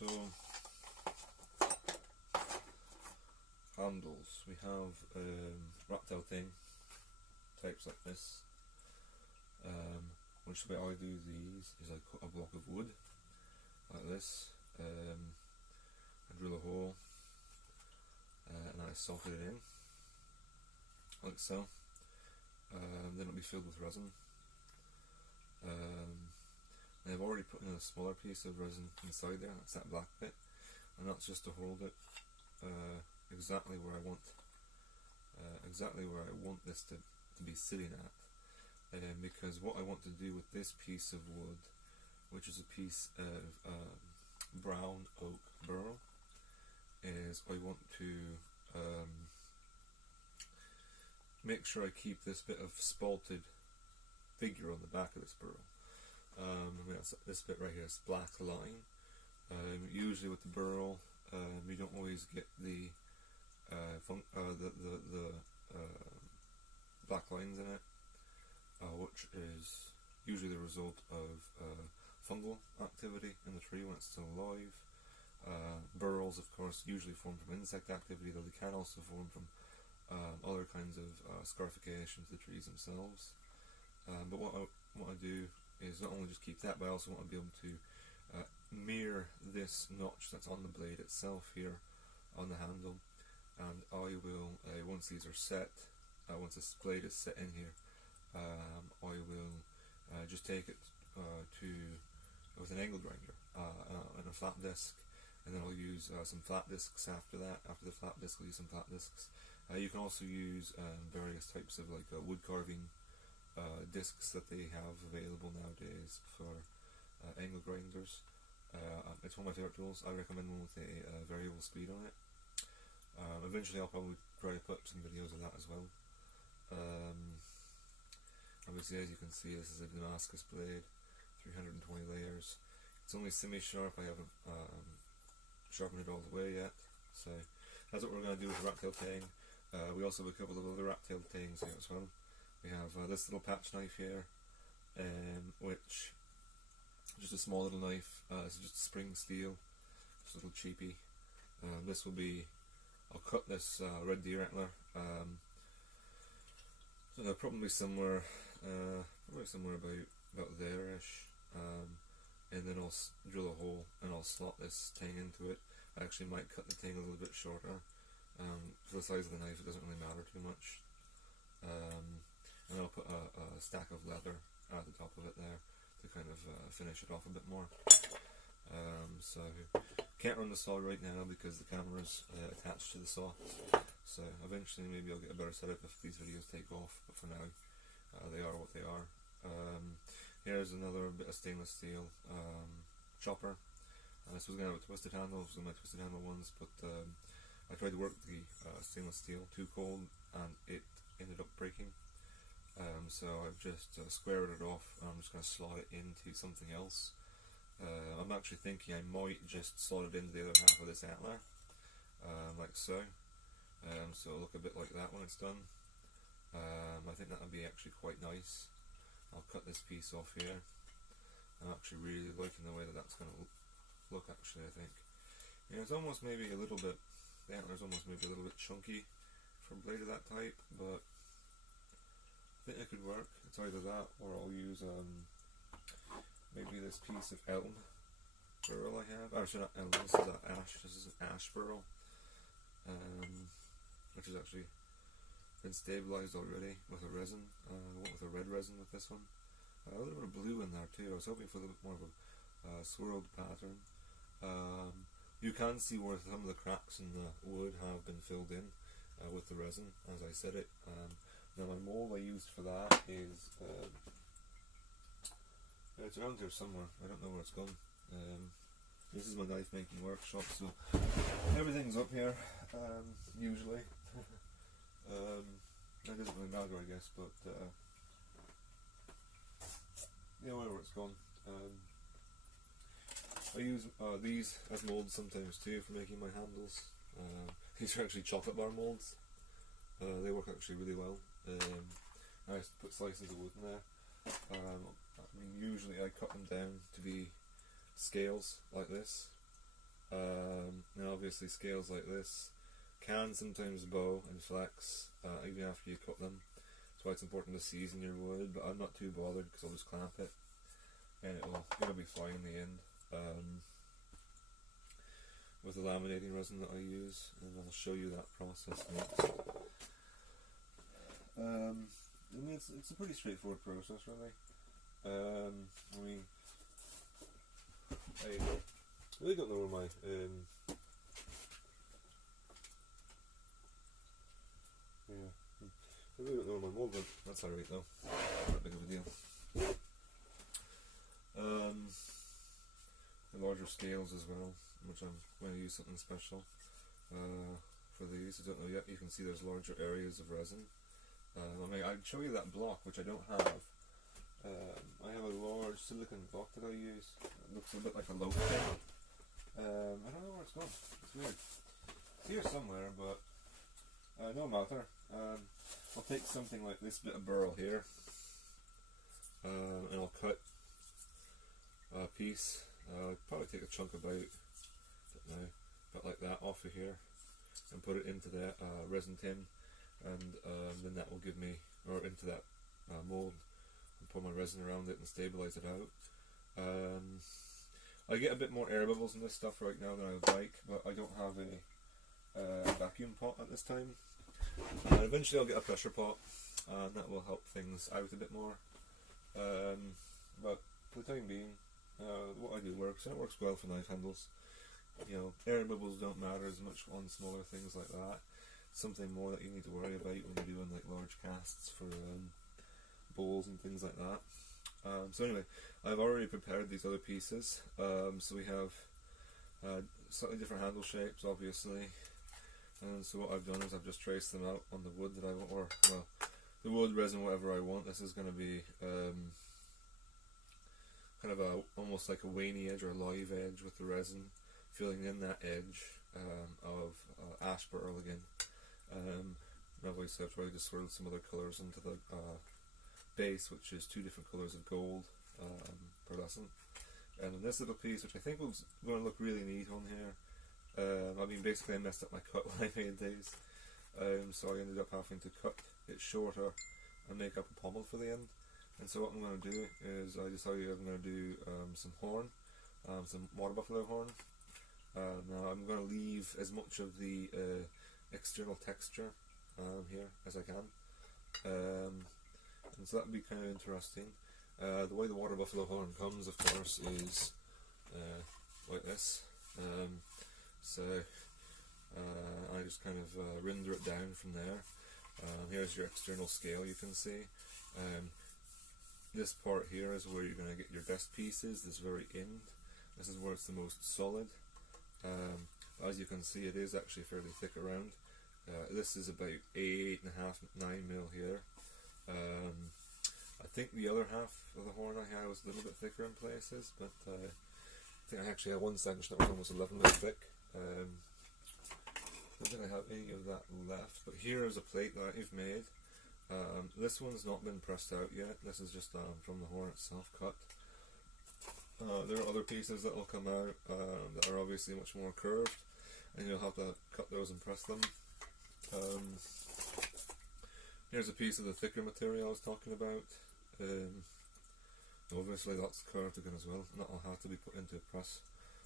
So, handles. We have wrapped thing types like this. Which the way I do these is I cut a block of wood like this. I drill a hole and I socket it in like so. Then it'll be filled with resin. And I've already put in a smaller piece of resin inside there. That's that black bit, and that's just to hold it exactly where I want this to be sitting at. Because what I want to do with this piece of wood, which is a piece of brown oak burl, is I want to make sure I keep this bit of spalted figure on the back of this burl. This bit right here is black line. Usually with the burl, you don't always get the black lines in it, which is usually the result of fungal activity in the tree when it's still alive. Burls, of course, usually form from insect activity, though they can also form from other kinds of scarification to the trees themselves. But what I do is not only just keep that, but I also want to be able to mirror this notch that's on the blade itself here on the handle, and I will, once these are set, once this blade is set in here, I will just take it with an angle grinder and a flat disc, and then I'll use some flat discs after that. After the flat disc, I'll use some flat discs. You can also use various types of wood carving discs that they have available nowadays for angle grinders. It's one of my favourite tools. I recommend one with a variable speed on it. Eventually I'll probably try to put up some videos of that as well. Obviously, as you can see, this is a Damascus blade, 320 layers. It's only semi-sharp. I haven't sharpened it all the way yet. So that's what we're going to do with the rat-tailed tang. We also have a couple of other rat-tailed tangs here as well. We have this little patch knife here, which is just a small little knife. It's just spring steel, just a little cheapie. This will be, I'll cut this red deer antler. So probably somewhere about there-ish, and then I'll drill a hole and I'll slot this tang into it. I actually might cut the tang a little bit shorter. For the size of the knife, it doesn't really matter too much. And I'll put a stack of leather at the top of it there to kind of finish it off a bit more. So can't run the saw right now because the camera's attached to the saw. So eventually maybe I'll get a better setup if these videos take off, but for now they are what they are. Here's another bit of stainless steel chopper. This was going to have a twisted handle, this was my twisted handle ones, but I tried to work the stainless steel too cold and it ended up breaking. So I've just squared it off and I'm just going to slot it into something else. I'm actually thinking I might just slot it into the other half of this antler, like so. So it'll look a bit like that when it's done. I think that would be actually quite nice. I'll cut this piece off here. I'm actually really liking the way that that's going to look actually, I think. It's almost maybe a little bit, the antler's almost maybe a little bit chunky for a blade of that type, but I think it could work. It's either that or I'll use maybe this piece of elm burl I have. Actually not elm, this is an ash. This is an ash burl, which has actually been stabilised already with a resin. I went with a red resin with this one. A little bit of blue in there too. I was hoping for a little bit more of a swirled pattern. You can see where some of the cracks in the wood have been filled in with the resin, as I said it. Now my mould I used for that is, it's around here somewhere, I don't know where it's gone. This is my knife making workshop, so everything's up here, usually. That doesn't really matter, I guess, but yeah, wherever it's gone. I use these as moulds sometimes too for making my handles. These are actually chocolate bar moulds. They work actually really well. I just put slices of wood in there. I mean, usually I cut them down to be scales like this, And obviously scales like this can sometimes bow and flex even after you cut them. That's why it's important to season your wood, but I'm not too bothered because I'll just clamp it and it'll be fine in the end. With the laminating resin that I use, and I'll show you that process next. I mean, it's a pretty straightforward process, really. I mean, I really don't know where my I really don't know where my mold went. That's alright though. Not big of a deal. The larger scales as well, which I'm going to use something special for these. I don't know yet. You can see there's larger areas of resin. I mean, I'd show you that block, which I don't have. I have a large silicon block that I use. It looks a bit like a loaf thing. I don't know where it's gone. It's weird. It's here somewhere, but no matter. I'll take something like this bit of burl here, and I'll cut a piece. I'll probably take a chunk about like that off of here, and put it into the resin tin, and then that will give me, or into that mold, and pour my resin around it and stabilize it out. I get a bit more air bubbles in this stuff right now than I would like, but I don't have a vacuum pot at this time. Eventually I'll get a pressure pot, and that will help things out a bit more. But for the time being, what I do works, and it works well for knife handles. You know, air bubbles don't matter as much on smaller things like that. Something more that you need to worry about when you're doing like large casts for bowls and things like that. So anyway, I've already prepared these other pieces. So we have slightly different handle shapes, obviously. And so what I've done is I've just traced them out on the wood that I want, or well, the wood, resin, whatever I want. This is going to be kind of almost like a waney edge or a live edge with the resin, filling in that edge of ash pearl again. Obviously I've tried to swirl some other colours into the base, which is 2 different colours of gold pearlescent. And then this little piece, which I think was going to look really neat on here. I mean, basically I messed up my cut when I made these, so I ended up having to cut it shorter and make up a pommel for the end. And so what I'm going to do is I decided I'm going to do some horn, some water buffalo horn. Now I'm going to leave as much of the external texture here as I can, and so that would be kind of interesting. The way the water buffalo horn comes, of course, is like this. So I just kind of render it down from there. Here's your external scale, you can see. This part here is where you're going to get your best pieces, this very end. This is where it's the most solid. As you can see, it is actually fairly thick around. This is about 8.5, 9 mil here. I think the other half of the horn I had was a little bit thicker in places, but I think I actually had one section that was almost 11 mil thick. I don't think I have any of that left, but here is a plate that I've made. This one's not been pressed out yet. This is just from the horn itself cut. There are other pieces that will come out that are obviously much more curved, and you'll have to cut those and press them. Here's a piece of the thicker material I was talking about. Obviously that's curved again as well, and that will have to be put into a press.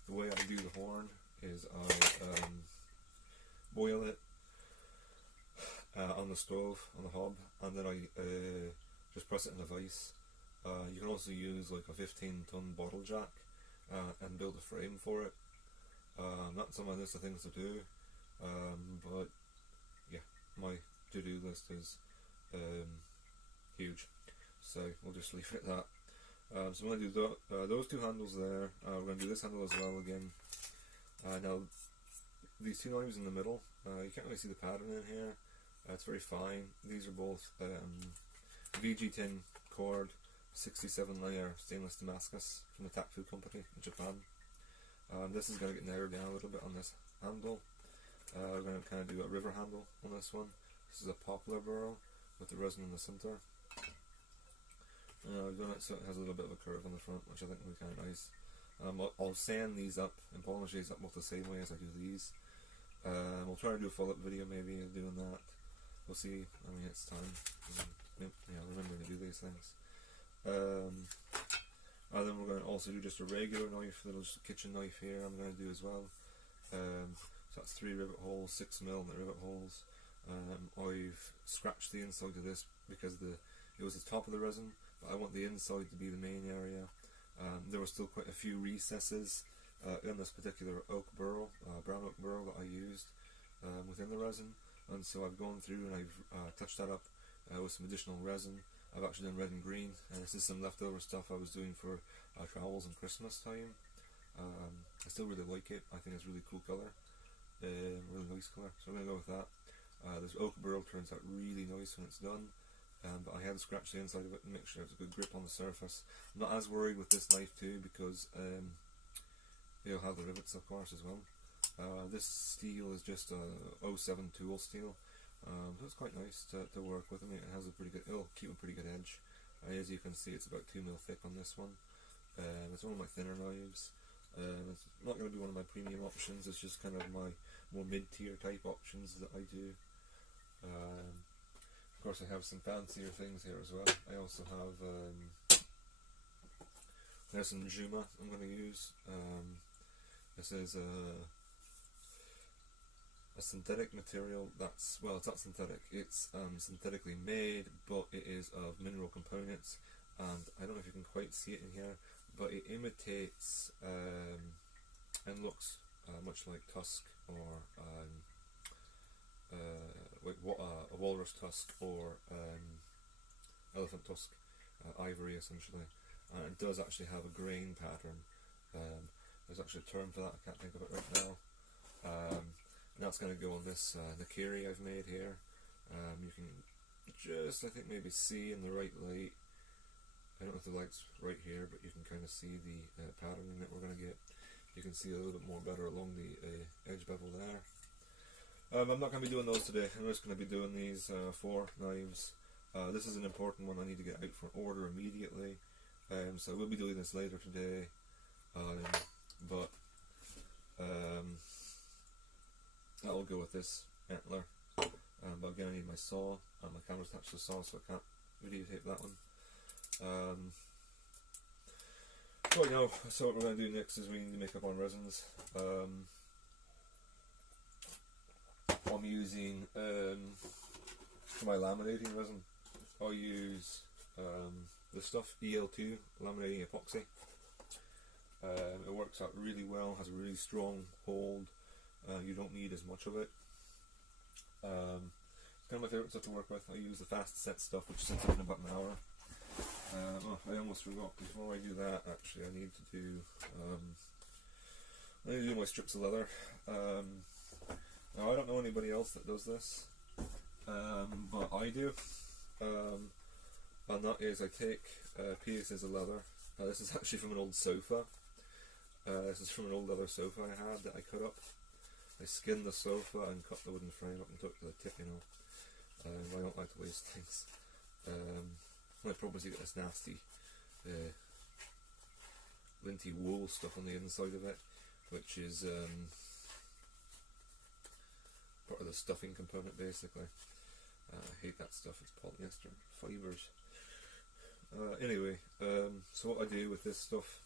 The way I do the horn is I boil it on the stove, on the hob, and then I just press it in a vise. You can also use like a 15-ton bottle jack and build a frame for it. That's on my list of things to do, but yeah, my to-do list is huge, so we'll just leave it at that. So I'm going to do those 2 handles there. We're going to do this handle as well again. Now these 2 knives in the middle, you can't really see the pattern in here. It's very fine. These are both VG tin cord 67 layer stainless Damascus from the Tap Food Company in Japan. This is going to get narrowed down a little bit on this handle. We're going to kind of do a river handle on this one. This is a poplar burl with the resin in the center. I've done it so it has a little bit of a curve on the front, which I think will be kind of nice. I'll sand these up and polish these up both the same way as I do these. I'll try to do a follow-up video maybe of doing that. We'll see. I mean, it's time. Remember to do these things. And then we're going to also do just a regular knife, little kitchen knife here. I'm going to do as well. So that's 3 rivet holes, 6mm in the rivet holes. I've scratched the inside of this because it was the top of the resin, but I want the inside to be the main area. There were still quite a few recesses in this particular oak burl, brown oak burl that I used within the resin, and so I've gone through and I've touched that up with some additional resin. I've actually done red and green, and this is some leftover stuff I was doing for travels and Christmas time. I still really like it. I think it's a really cool colour, really nice colour, so I'm going to go with that. This oak burl turns out really nice when it's done, but I had to scratch the inside of it and make sure there's a good grip on the surface. I'm not as worried with this knife too because it'll have the rivets of course as well. This steel is just a 07 tool steel, so it's quite nice to work with. I mean, it has a pretty good, it'll keep a pretty good edge. As you can see, it's about 2mm thick on this one. It's one of my thinner knives. It's not going to be one of my premium options, it's just kind of my more mid-tier type options that I do. Of course I have some fancier things here as well. I also have there's some Juma I'm going to use. This is a synthetic material that's, well, it's not synthetic, it's synthetically made, but it is of mineral components, and I don't know if you can quite see it in here, but it imitates and looks much like tusk, or a walrus tusk, or elephant tusk, ivory essentially. It does actually have a grain pattern. There's actually a term for that, I can't think of it right now. And that's going to go on this Nakiri I've made here. You can just, I think, maybe see in the right light. I don't know if the light's right here, but you can kind of see the patterning that we're going to get. You can see a little bit more better along the edge bevel there. I'm not going to be doing those today. I'm just going to be doing these 4 knives. This is an important one I need to get out for order immediately. So I will be doing this later today. But that'll go with this antler. But again, I need my saw. My camera's attached to the saw, so I can't videotape that one. So what we're going to do next is we need to make up on resins. I'm using, for my laminating resin, I'll use this stuff, EL2 laminating epoxy. It works out really well, has a really strong hold, you don't need as much of it. It's kind of my favourite stuff to work with. I use the fast set stuff, which sets up in about an hour. I almost forgot, before I do that actually I need to do my strips of leather. Now I don't know anybody else that does this, but I do, and that is I take pieces of leather. This is actually from an old sofa. This is from an old leather sofa I had that I cut up. I skinned the sofa and cut the wooden frame up and took it to the tip, you know. I don't like to waste things. My problem is you get this nasty linty wool stuff on the inside of it, which is part of the stuffing component basically. I hate that stuff, it's polyester fibres. Anyway, so what I do with this stuff,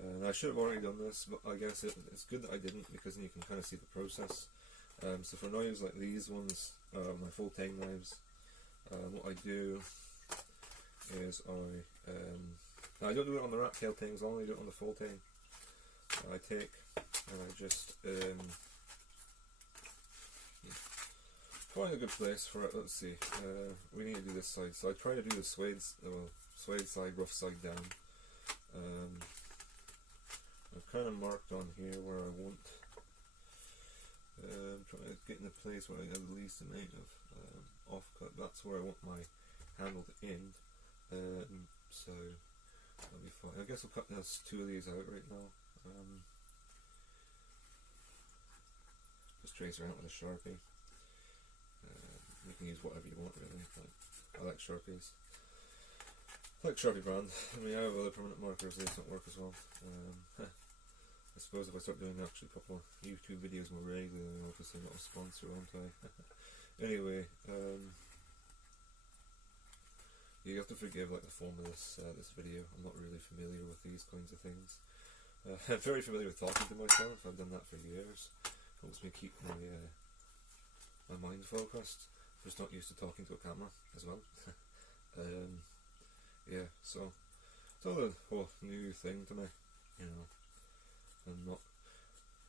and I should have already done this, but I guess it's good that I didn't, because then you can kind of see the process. So for knives like these ones, my full tang knives, what I do is I don't do it on the rat tail tangs, I only do it on the full tang. I take and I just find a good place for it. Let's see, we need to do this side, so I try to do the suede side, rough side down. I've kind of marked on here where I want, I'm trying to get in a place where I have the least amount of offcut. That's where I want my handle to end, so that'll be fine. I guess I'll cut those 2 of these out right now. Just trace around with a Sharpie. You can use whatever you want really, but I like Sharpies. like Sharpie brand. I mean, I have other permanent markers, they don't work as well. I suppose if I start doing actually proper YouTube videos more regularly, I'll just say not a sponsor, won't I? Anyway, you have to forgive like the form of this video. I'm not really familiar with these kinds of things. I'm very familiar with talking to myself. I've done that for years. It helps me keep my mind focused. Just not used to talking to a camera as well. Yeah, so it's all a whole new thing to me. You know, I'm not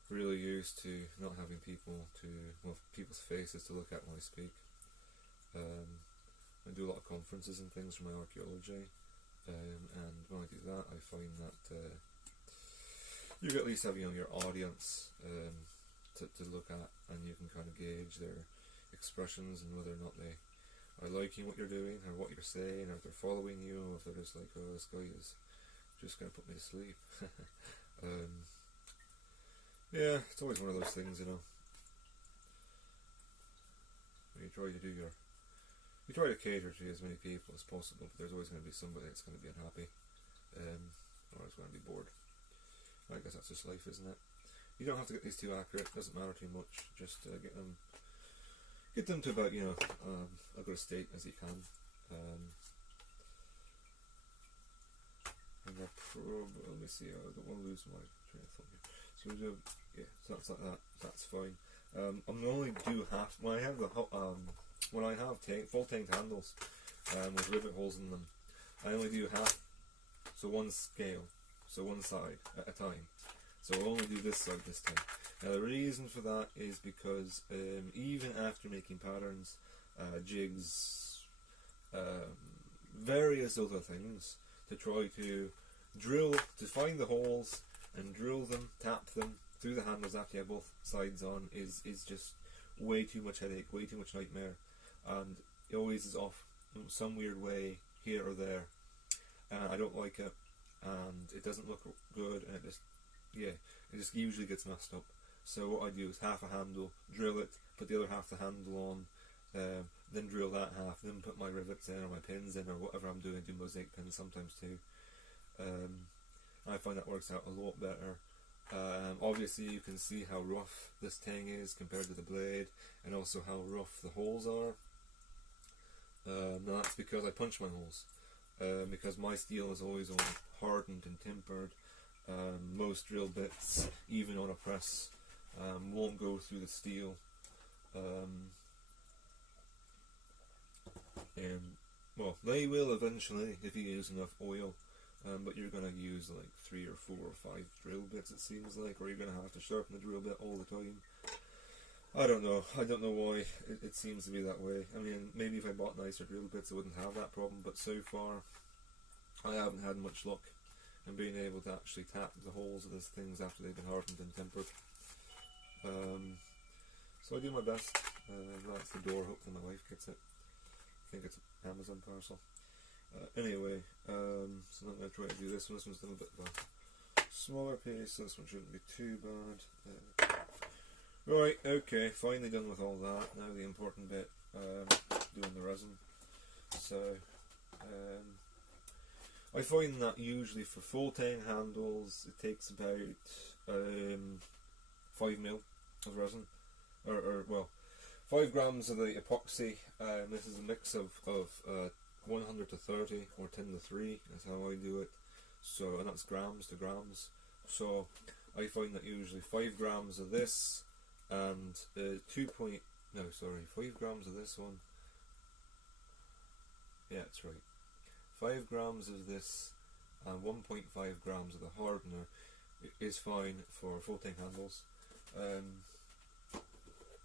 really used to not having people's faces to look at when I speak. I do a lot of conferences and things for my archaeology, and when I do that, I find that you at least have your audience to look at, and you can kind of gauge their expressions and whether or not they are liking what you're doing or what you're saying, or if they're following you, or if they're just like, oh, this guy is just going to put me to sleep. Yeah, it's always one of those things, you know. When you try to cater to as many people as possible, but there's always going to be somebody that's going to be unhappy, or is going to be bored. I guess that's just life, isn't it? You don't have to get these too accurate, it doesn't matter too much, just get them to about, you know, a good state as you can. And let me see, I don't want to lose my train of thought here. So we do, yeah, so that's like that, that's fine. I'm only do half, when I have full tanked handles with rivet holes in them, I only do half, so one scale, so one side at a time. So I'll only do this side this time. Now the reason for that is because even after making patterns, jigs, various other things, to try to find the holes and drill them, tap them through the handles after you have both sides on is just way too much headache, way too much nightmare, and it always is off in some weird way here or there. I don't like it, and it doesn't look good, and it just usually gets messed up. So what I do is half a handle, drill it, put the other half of the handle on, then drill that half, then put my rivets in or my pins in or whatever I'm doing. I do mosaic pins sometimes too. I find that works out a lot better. Obviously you can see how rough this tang is compared to the blade, and also how rough the holes are. Now that's because I punch my holes, because my steel is always hardened and tempered. Most drill bits, even on a press, won't go through the steel. Well, they will eventually if you use enough oil, but you're going to use like 3 or 4 or 5 drill bits, it seems like, or you're going to have to sharpen the drill bit all the time. I don't know why it seems to be that way. I mean, maybe if I bought nicer drill bits I wouldn't have that problem, but so far I haven't had much luck in being able to actually tap the holes of these things after they've been hardened and tempered. So I do my best. That's the door, hopefully my wife gets it. I think it's an Amazon parcel. Anyway, so I'm going to try to do this one. This one's done a bit of a smaller piece, so this one shouldn't be too bad. Right, okay, finally done with all that. Now the important bit, doing the resin. So, I find that usually for full tang handles it takes about 5 ml of resin, or 5 grams of the epoxy. This is a mix of 100 to 30 or 10 to 3 is how I do it. So, and that's grams to grams. So I find that usually 5 grams of this and 5 grams of this one. Yeah, that's right. 5 grams of this and 1.5 grams of the hardener is fine for full tank handles.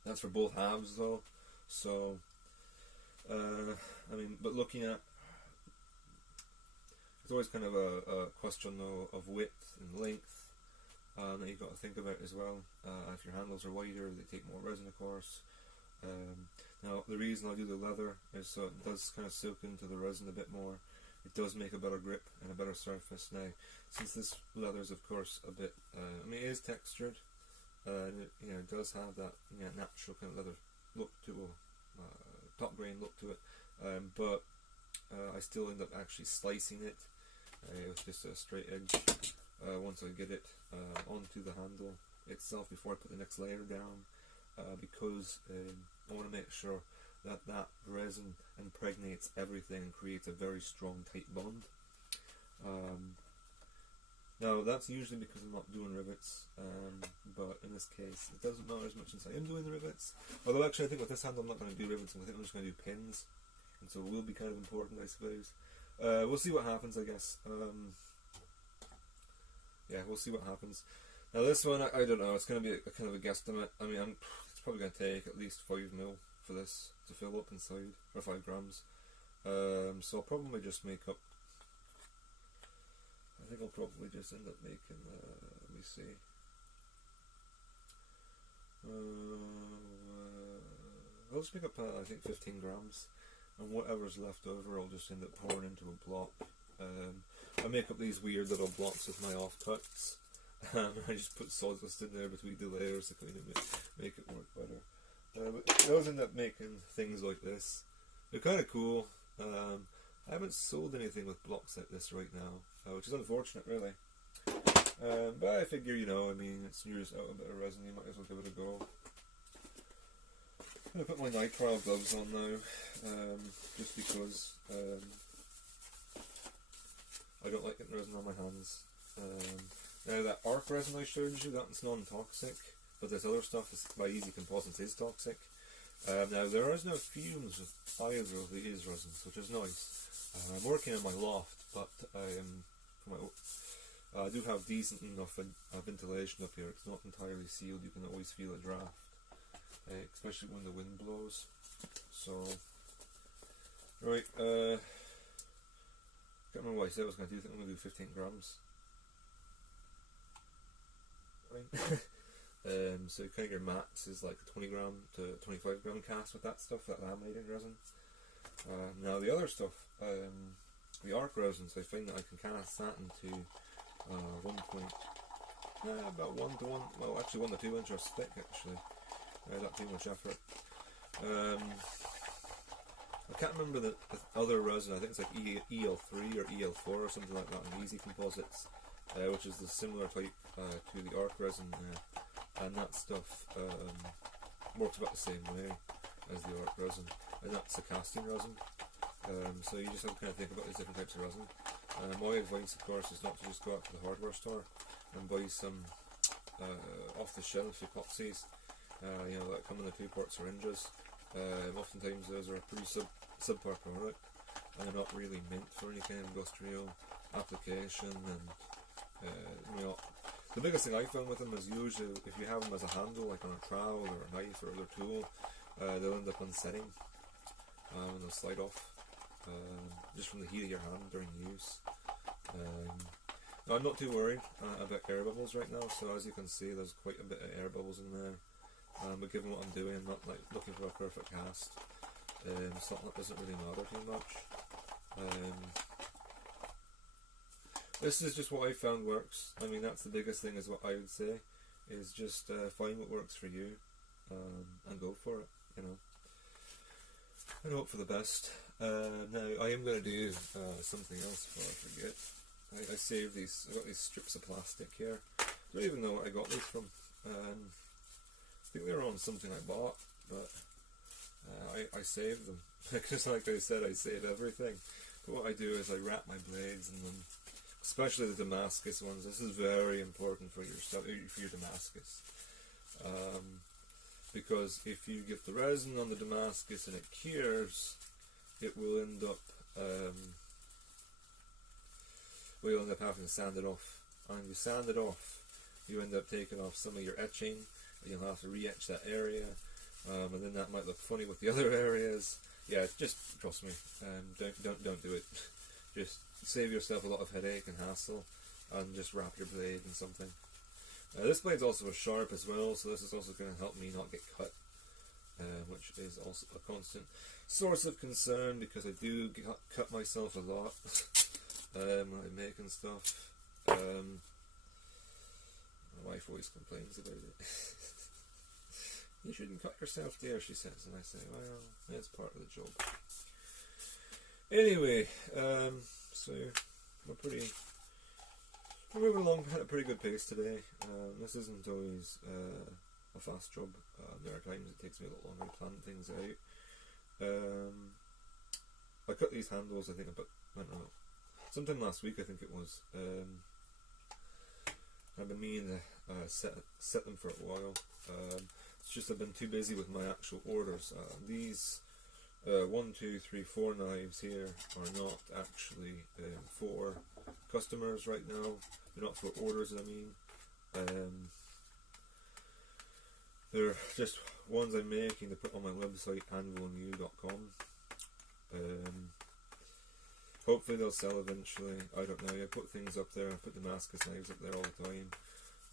That's for both halves though. So, I mean, but looking at, it's always kind of a question though of width and length that you've got to think about as well. If your handles are wider, they take more resin, of course. Now, the reason I do the leather is so it does kind of soak into the resin a bit more. It does make a better grip and a better surface. Now, since this leather is of course a bit, I mean, it is textured, and it does have that natural kind of leather look to it, top grain look to it, but I still end up actually slicing it with just a straight edge once I get it onto the handle itself before I put the next layer down, because I want to make sure that that resin impregnates everything and creates a very strong tight bond. Now that's usually because I'm not doing rivets, but in this case it doesn't matter as much since I am doing the rivets. Although actually I think with this handle I'm not going to do rivets, I think I'm just going to do pins, and so it will be kind of important, I suppose. We'll see what happens, I guess. Yeah, we'll see what happens. Now this one, I don't know, it's going to be a kind of a guesstimate. I mean, it's probably going to take at least 5 mil for this to fill up inside, or 5 grams. So I'll probably just make up, I think I'll probably just end up making, let me see. I'll just make up, I think 15 grams. And whatever's left over I'll just end up pouring into a block. I make up these weird little blocks with my offcuts. I just put sawdust in there between the layers to kind of make it work better. But those end up making things like this. They're kind of cool. I haven't sold anything with blocks like this right now, which is unfortunate really. But I figure, you know, I mean, it's used out a bit of resin, you might as well give it a go. I'm going to put my nitrile gloves on now, just because I don't like getting resin on my hands. Now that arc resin I showed you, that's non-toxic, but this other stuff is, by Easy Composites, is toxic. Now there is no fumes with either of these resins, which is nice. I'm working in my loft, but I do have decent enough ventilation up here. It's not entirely sealed, you can always feel a draft. Especially when the wind blows. So, right, can't remember what I said I was going to do. I think I'm going to do 15 grams. Right. So kind of your max is like a 20 gram to 25 gram cast with that stuff, that laminating resin. Now the other stuff, the arc resins, I find that I can cast that into about 1 to 1, well actually 1 to 2 inches thick actually. Not too much effort. I can't remember the other resin, I think it's like EL3 or EL4 or something like that on Easy Composites, which is the similar type to the arc resin, and that stuff works about the same way as the arc resin, and that's a casting resin. So you just have to kind of think about these different types of resin. My advice, of course, is not to just go out to the hardware store and buy some off-the-shelf epoxies. You know, that come in the 2-part syringes. Oftentimes those are a pretty subpar product, and they're not really meant for any kind of industrial application. And you know, the biggest thing I found with them is usually if you have them as a handle, like on a trowel or a knife or other tool, they'll end up unsetting and they'll slide off just from the heat of your hand during use. Now, I'm not too worried about air bubbles right now, so as you can see there's quite a bit of air bubbles in there. But given what I'm doing, I'm not like looking for a perfect cast. Something that doesn't really matter too much. This is just what I found works. I mean, that's the biggest thing, is what I would say, is just find what works for you and go for it, you know, and hope for the best. Now I am going to do something else before I forget. I saved these. I got these strips of plastic here. I don't even know where I got these from. I think they were on something I bought, but I saved them because, like I said, I save everything. But what I do is I wrap my blades in them, especially the Damascus ones. This is very important for your stuff, for your Damascus, because if you get the resin on the Damascus and it cures, it will end up we'll end up having to sand it off, and you sand it off, you end up taking off some of your etching. You'll have to re-etch that area, and then that might look funny with the other areas. Yeah, just trust me, don't do it. Just save yourself a lot of headache and hassle, and just wrap your blade in something. This blade's also sharp as well, so this is also going to help me not get cut, which is also a constant source of concern because I do cut myself a lot when I'm making stuff. My wife always complains about it. You shouldn't cut yourself, dear, she says, and I say, well, it's part of the job. Anyway, so we're moving along at a pretty good pace today. This isn't always a fast job. There are times it takes me a little longer to plan things out. I cut these handles, I think, I don't know, sometime last week, I think it was. I've been meaning to set them for a while. It's just I've been too busy with my actual orders. These 1, 2, 3, 4 knives here are not actually for customers right now. They're not for orders, I mean. They're just ones I'm making to put on my website, anvilnew.com. Hopefully they'll sell eventually. I don't know. I put things up there. I put Damascus knives up there all the time.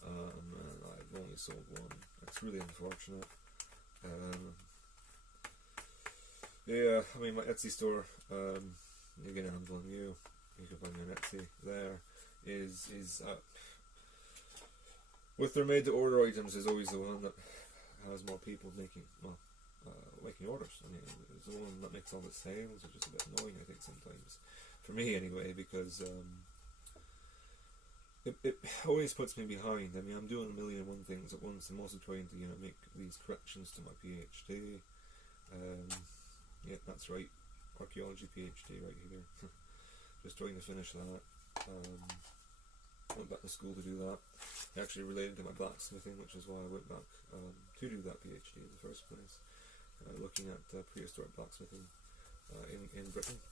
And I've only sold one. It's really unfortunate. Yeah, I mean, my Etsy store, again, Anvil and you can find me on Etsy there, is with their made to order items is always the one that has more people making orders. I mean, it's the one that makes all the sales, which is a bit annoying, I think, sometimes. For me, anyway, because it always puts me behind. I mean, I'm doing a million and one things at once. I'm also trying to, make these corrections to my PhD. Yeah, that's right, archaeology PhD right here. Just trying to finish that. Went back to school to do that. Actually related to my blacksmithing, which is why I went back to do that PhD in the first place. Looking at prehistoric blacksmithing in Britain.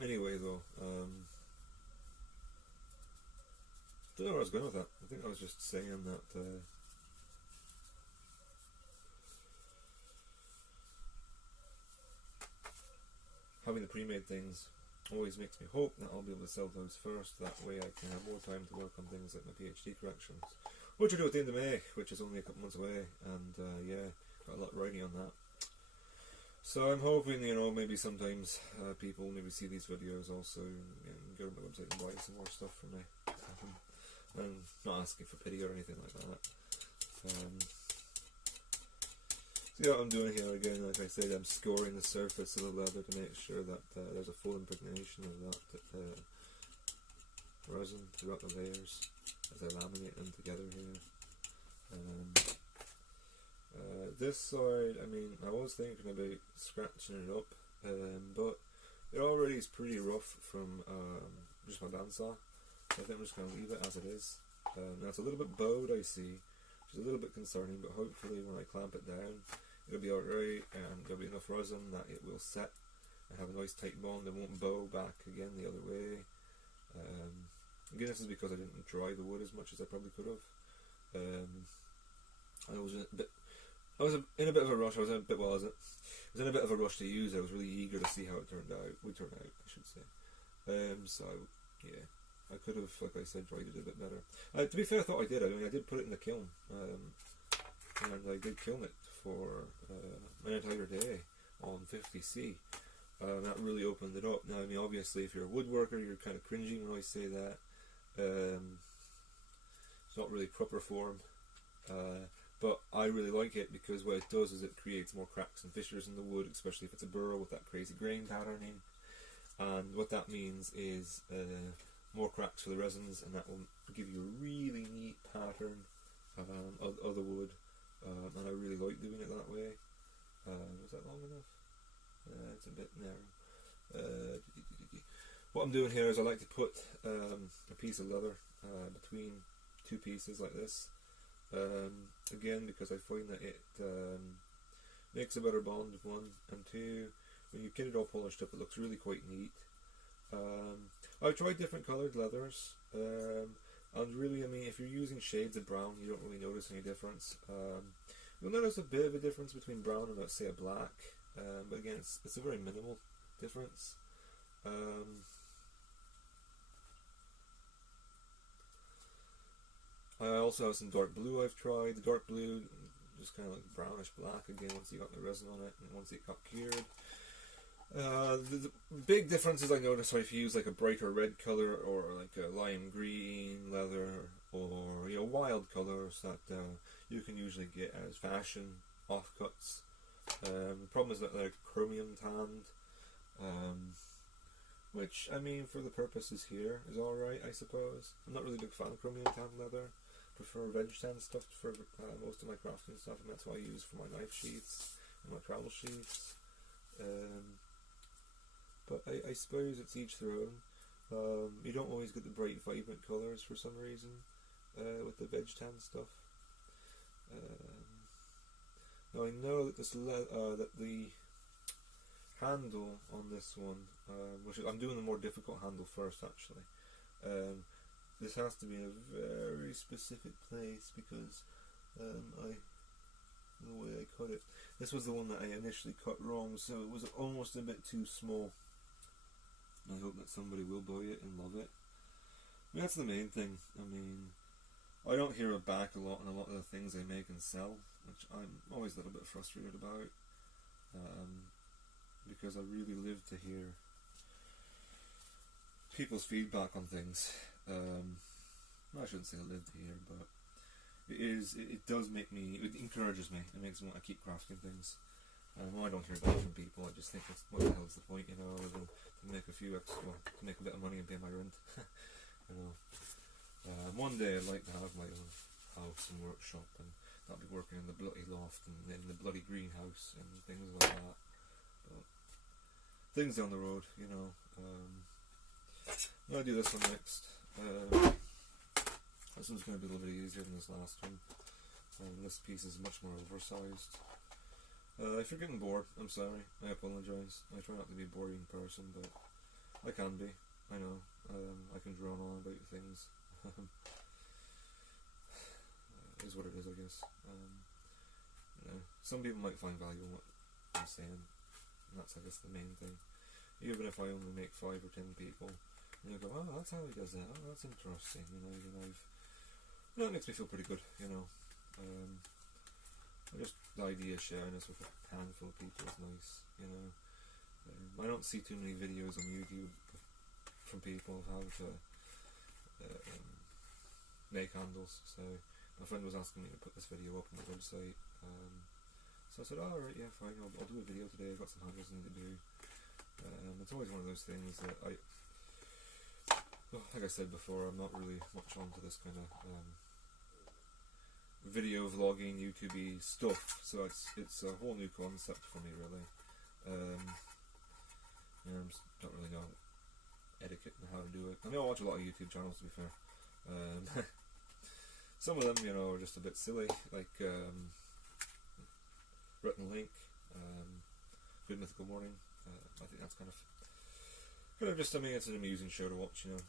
Anyway, though, don't know where I was going with that. I think I was just saying that having the pre-made things always makes me hope that I'll be able to sell those first. That way I can have more time to work on things like my PhD corrections, which I do at the end of May, which is only a couple months away, and yeah, got a lot riding on that. So I'm hoping, maybe sometimes people maybe see these videos also and go to my website and buy some more stuff from me. I'm not asking for pity or anything like that. See what I'm doing here again, like I said, I'm scoring the surface of the leather to make sure that there's a full impregnation of that resin throughout the layers as I laminate them together here. This side, I mean, I was thinking about scratching it up, but it already is pretty rough from just my bandsaw, so I think I'm just going to leave it as it is. Now it's a little bit bowed, I see, which is a little bit concerning, but hopefully when I clamp it down, it'll be alright, and there'll be enough resin that it will set and have a nice tight bond and won't bow back again the other way. Again, this is because I didn't dry the wood as much as I probably could have. I was in a bit of a rush. I was in a bit of a rush to use it. I was really eager to see how it turned out. I should say. So yeah, I could have, like I said, dried it a bit better. To be fair, I thought I did. I mean, I did put it in the kiln, and I did kiln it for an entire day on 50C. That really opened it up. Now, I mean, obviously, if you're a woodworker, you're kind of cringing when I say that. It's not really proper form. But I really like it because what it does is it creates more cracks and fissures in the wood, especially if it's a burr with that crazy grain patterning. And what that means is more cracks for the resins, and that will give you a really neat pattern of the wood. And I really like doing it that way. Was that long enough? It's a bit narrow. What I'm doing here is I like to put a piece of leather between two pieces like this. Again, because I find that it makes a better bond, one, and two, when you get it all polished up, it looks really quite neat. I've tried different coloured leathers, and really, I mean, if you're using shades of brown, you don't really notice any difference. You'll notice a bit of a difference between brown and, let's say, a black, but again, it's a very minimal difference. I also have some dark blue I've tried. The dark blue, just kind of like brownish black again once you got the resin on it and once it got cured. The big differences I noticed are if you use like a brighter red colour or like a lime green leather or wild colours that you can usually get as fashion offcuts. The problem is that they're chromium tanned. which, I mean, for the purposes here, is alright, I suppose. I'm not really a big fan of chromium tan leather. Prefer veg tan stuff for most of my crafting stuff, and that's what I use for my knife sheaths and my travel sheaths. But I suppose it's each their own. You don't always get the bright, vibrant colours for some reason with the veg tan stuff. Now I know that that the handle on this one, which I'm doing the more difficult handle first actually. This has to be in a very specific place because the way I cut it. This was the one that I initially cut wrong, so it was almost a bit too small. I hope that somebody will buy it and love it. I mean, that's the main thing. I mean, I don't hear it back a lot on a lot of the things I make and sell, which I'm always a little bit frustrated about, because I really live to hear people's feedback on things. I shouldn't say I live to hear, but it does make me, it encourages me, it makes me want to keep crafting things. I don't hear back from people. I just think, what the hell's the point, you know, other than to make a few extra, to make a bit of money and pay my rent. You know, one day I'd like to have my own house and workshop, and not be working in the bloody loft and in the bloody greenhouse and things like that. But things down the road, you know. I'll do this one next. This one's going to be a little bit easier than this last one. This piece is much more oversized. If you're getting bored, I'm sorry, I apologise. I try not to be a boring person, but I can be, I know. I can drone on about things. It is what it is, I guess. You know, some people might find value in what I'm saying, and that's, I guess, the main thing. Even if I only make 5 or 10 people, and you go, oh, that's how he does that, oh, that's interesting, you know, it makes me feel pretty good, you know. Just the idea of sharing this with a handful of people is nice, you know. I don't see too many videos on YouTube from people of how to make handles, so my friend was asking me to put this video up on the website, so I said, oh, alright, yeah, fine, I'll do a video today, I've got some handles I need to do. It's always one of those things that like I said before, I'm not really much onto this kind of video vlogging, YouTube-y stuff, so it's a whole new concept for me, really. I just don't really know etiquette and how to do it. I mean, I watch a lot of YouTube channels, to be fair. Some of them, you know, are just a bit silly, like Written Link, Good Mythical Morning. I think that's kind of just, I mean, it's an amusing show to watch, you know.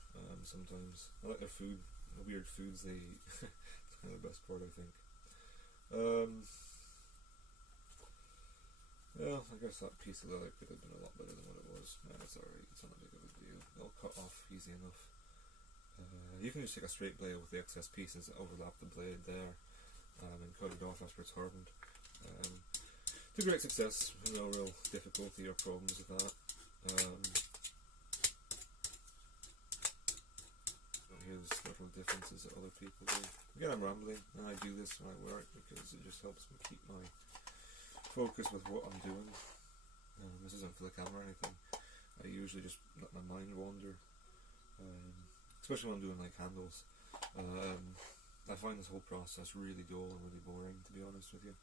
Sometimes I like their food, the weird foods they eat. It's kind of the best part, I think. Well, I guess that piece of leather could have been a lot better than what it was. No, it's alright, it's not a big of a deal. It'll cut off easy enough. You can just take a straight blade with the excess pieces that overlap the blade there, and cut it off after it's hardened. To great success, no real difficulty or problems with that. Here's little differences that other people do. Again, I'm rambling, and I do this when I work because it just helps me keep my focus with what I'm doing. This isn't for the camera or anything. I usually just let my mind wander, especially when I'm doing like handles. I find this whole process really dull and really boring, to be honest with you.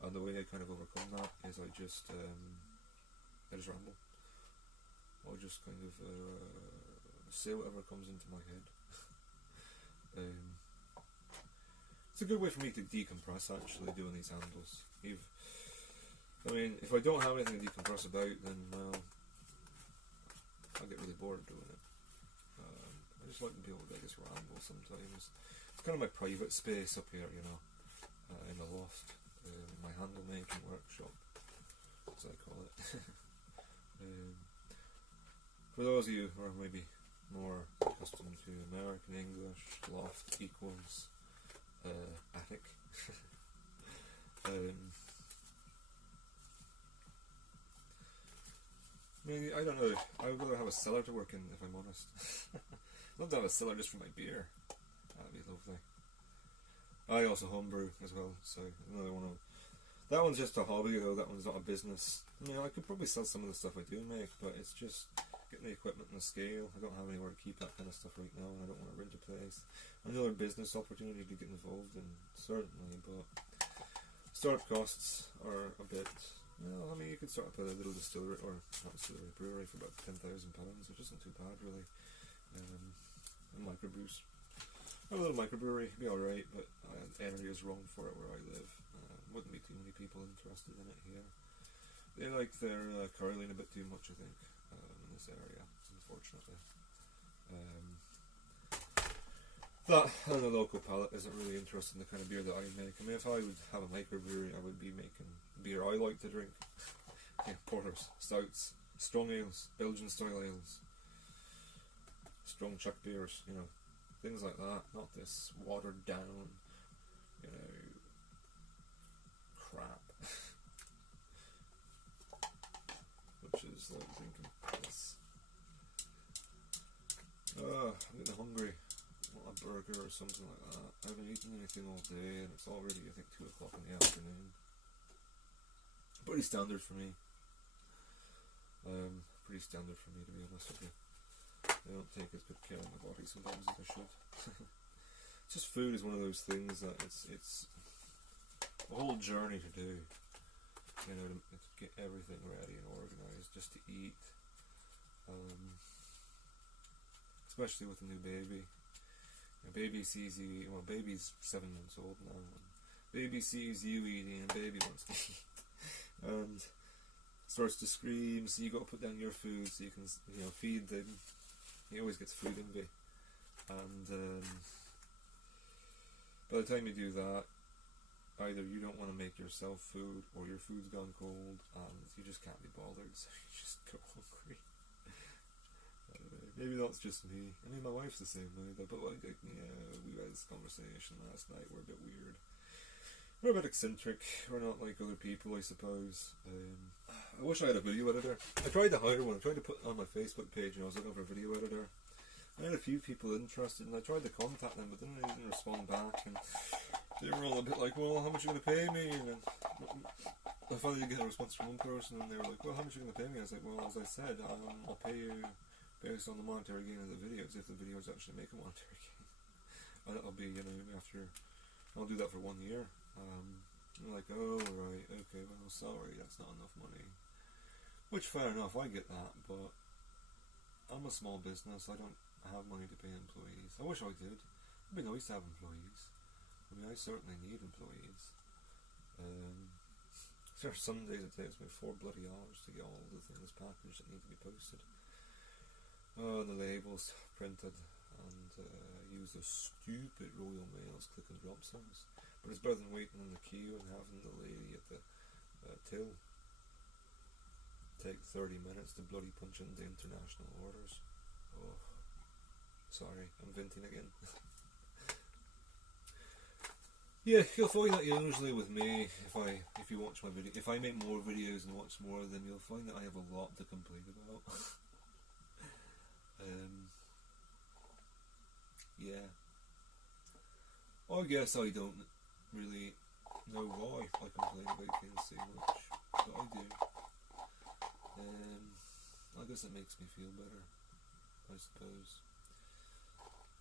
And the way I kind of overcome that is I just ramble. I'll just kind of say whatever comes into my head. It's a good way for me to decompress, actually, doing these handles. I mean, if I don't have anything to decompress about, then, well, I get really bored doing it. I just like to be able to just ramble sometimes. It's kind of my private space up here, you know, in the loft, my handle making workshop, as I call it. For those of you who are maybe more accustomed to American English, loft equals attic. I mean, I don't know, I would rather have a cellar to work in, if I'm honest. I'd love to have a cellar just for my beer. That'd be lovely. I also homebrew as well, so another one of... That one's just a hobby, though. That one's not a business. I mean, I could probably sell some of the stuff I do make, but it's just... getting the equipment and the scale. I don't have anywhere to keep that kind of stuff right now, and I don't want to rent a place. Another business opportunity to get involved in, certainly, but startup costs are a bit. Well, I mean, you could start up a little distillery, or not distillery, brewery for about £10,000, which isn't too bad, really. A microbrews. A little microbrewery, be alright, but the area is wrong for it where I live. Wouldn't be too many people interested in it here. They like their curling a bit too much, I think, in this area, unfortunately. That and the local palate isn't really interested in the kind of beer that I make. I mean, if I would have a microbrewery, I would be making beer I like to drink. Yeah, porters, stouts, strong ales, Belgian style ales, strong chuck beers, you know, things like that. Not this watered down, you know, crap. Which is like drinking piss. I'm getting hungry. I want a burger or something like that. I haven't eaten anything all day, and it's already, I think, 2 o'clock in the afternoon. Pretty standard for me. Pretty standard for me, to be honest with you. I don't take as good care of my body sometimes as I should. Just food is one of those things that it's a whole journey to do. You know, to get everything ready and organised just to eat. Especially with a new baby. A baby sees you, well, baby's 7 months old now. And baby sees you eating, and baby wants to eat, and starts to scream. So you got to put down your food so you can, you know, feed them. He always gets food envy, and by the time you do that, either you don't want to make yourself food, or your food's gone cold, and you just can't be bothered. So you just go hungry. Maybe that's just me. I mean, my wife's the same way, but like, yeah, we had this conversation last night. We're a bit weird. We're a bit eccentric. We're not like other people, I suppose. I wish I had a video editor. I tried to hire one. I tried to put it on my Facebook page, and I was looking for a video editor. I had a few people interested, and I tried to contact them, but then they didn't respond back. And they were all a bit like, "Well, how much are you going to pay me?" And then I finally did get a response from one person, and they were like, "Well, how much are you going to pay me?" I was like, "Well, as I said, I'll pay you based on the monetary gain of the videos, if the videos actually make a monetary gain." And it'll be, you know, after, I'll do that for 1 year. They're like, "Oh, right, okay, well, sorry, that's not enough money." Which, fair enough, I get that, but I'm a small business, I don't have money to pay employees. I wish I did. It'd be nice to have employees. I mean, I certainly need employees. There are some days it takes me 4 bloody hours to get all the things packaged that need to be posted. The labels printed, and use the stupid Royal Mail's click and drop service. But it's better than waiting in the queue and having the lady at the till take 30 minutes to bloody punch in the international orders. Oh, sorry, I'm venting again. Yeah, you'll find that usually with me, if you watch my video, if I make more videos and watch more, then you'll find that I have a lot to complain about. Yeah. I guess I don't really know why I complain about things so much, but I do. I guess it makes me feel better, I suppose.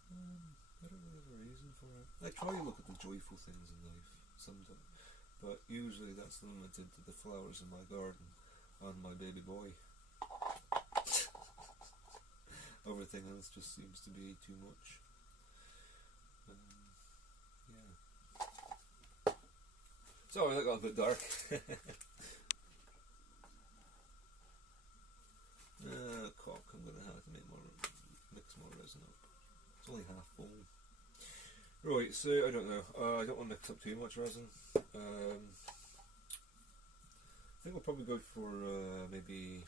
I don't really have a reason for it. I try to look at the joyful things in life sometimes, but usually that's limited to the flowers in my garden and my baby boy. Everything else just seems to be too much. Yeah. Sorry, that got a bit dark. Cock, I'm going to have to mix more resin up. It's only half full. Right, so I don't know. I don't want to mix up too much resin. I think I'll probably go for maybe.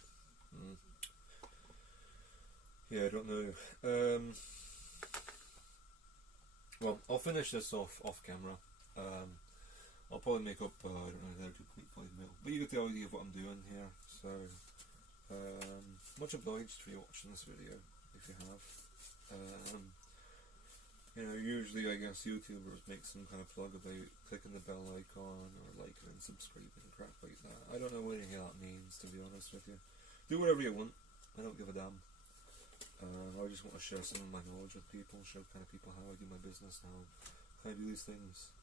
Yeah, I don't know. Well, I'll finish this off camera. I'll probably make up, I don't know, another 2.5 mil. But you get the idea of what I'm doing here. So, much obliged for you watching this video, if you have. You know, usually I guess YouTubers make some kind of plug about clicking the bell icon or liking and subscribing and crap like that. I don't know what any of that means, to be honest with you. Do whatever you want. I don't give a damn. I just want to share some of my knowledge with people, show kind of people how I do my business, how I do these things.